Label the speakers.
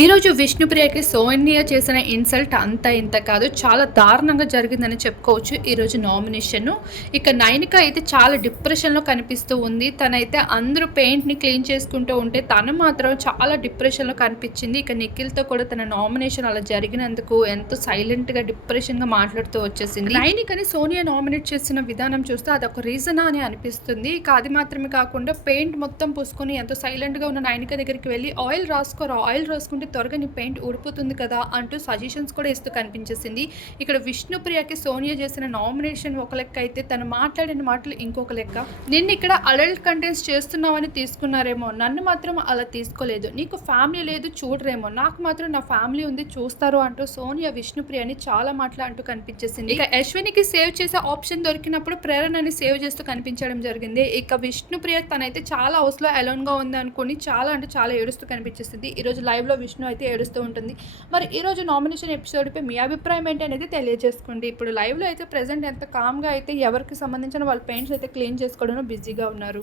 Speaker 1: ఈరోజు విష్ణుప్రియకి సోనియా చేసిన ఇన్సల్ట్ అంత ఇంత కాదు చాలా దారుణంగా జరిగిందని చెప్పుకోవచ్చు ఈరోజు నామినేషన్ ఇక నైనిక అయితే చాలా డిప్రెషన్లో కనిపిస్తూ ఉంది. తనైతే అందరూ పెయింట్ని క్లీన్ చేసుకుంటూ ఉంటే తను మాత్రం చాలా డిప్రెషన్లో కనిపించింది. ఇక నిఖిల్తో కూడా తన నామినేషన్ అలా జరిగినందుకు ఎంతో సైలెంట్గా డిప్రెషన్గా మాట్లాడుతూ వచ్చేసింది. నైనికని సోనియా నామినేట్ చేసిన విధానం చూస్తే అదొక రీజనా అని అనిపిస్తుంది. ఇక అది మాత్రమే కాకుండా పెయింట్ మొత్తం పూసుకొని ఎంతో సైలెంట్గా ఉన్న నైనిక దగ్గరికి వెళ్ళి ఆయిల్ రాసుకోరా ఆయిల్ రాసుకుంటే త్వరగా నీ పెయింట్ ఊడిపోతుంది కదా అంటూ సజెషన్స్ కూడా ఇస్తూ కనిపించేసింది. ఇక్కడ విష్ణుప్రియకి సోనియా చేసిన నామినేషన్ ఒక లెక్క అయితే తను మాట్లాడిన మాటలు ఇంకొక లెక్క. నిన్ను ఇక్కడ అడల్ట్ కంటెంట్స్ చేస్తున్నావని తీసుకున్నారేమో నన్ను మాత్రం అలా తీసుకోలేదు. నీకు ఫ్యామిలీ లేదు చూడరేమో నాకు మాత్రం నా ఫ్యామిలీ ఉంది చూస్తారు అంటూ సోనియా విష్ణుప్రియని చాలా మాటలు అంటూ కనిపించేసింది. ఇక అశ్వినికి సేవ్ చేసే ఆప్షన్ దొరికినప్పుడు ప్రేరణని సేవ్ చేస్తూ కనిపించడం జరిగింది. ఇక విష్ణుప్రియ తనైతే చాలా హౌస్లో అలోన్గా ఉంది అనుకుని చాలా అంటే చాలా ఏడుస్తూ కనిపించేసింది. ఈరోజు లైవ్లో విష్ణు అయితే ఏడుస్తూ ఉంటుంది. మరి ఈరోజు నామినేషన్ ఎపిసోడ్పై మీ అభిప్రాయం ఏంటి అనేది తెలియజేసుకోండి. ఇప్పుడు లైవ్లో అయితే ప్రజెంట్ ఎంత కామ్గా అయితే ఎవరికి సంబంధించిన వాళ్ళ పెయింట్స్ అయితే క్లీన్ చేసుకోవడంలో బిజీగా ఉన్నారు.